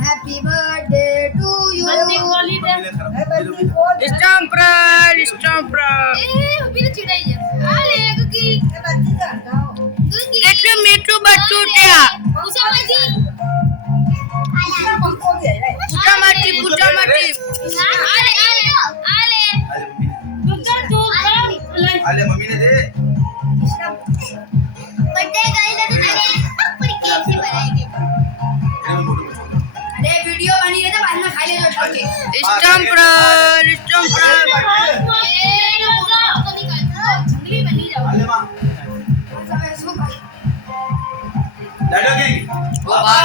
Happy birthday to you. કેટલું મીઠું બચ્ચું ત્યાં પૂછામાંથી आले मम्मी ने दे अरे वीडियो बनी है तो बाद में खा ले जो आले मां डाडो की पापा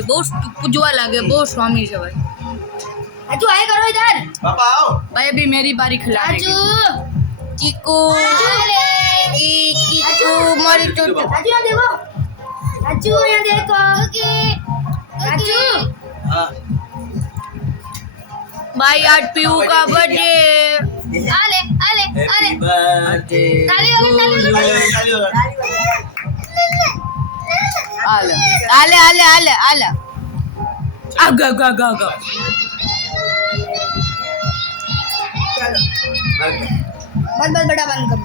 બહુ પૂજવા લાગે બહુ સ્વામી છે ભાઈ अजू आए करो इधर पापा आओ भाई अभी मेरी बारी खिलाने की चीकू चीकू मारी तो अजू यहाँ देखो अजू यहाँ देखो अजू हां भाई आज पीयू का बर्थडे आले आले आले बर्थडे ताली होगा आले आले आले आले आले आगा आगा आगा आगा बंद बंद बड़ा बंद कर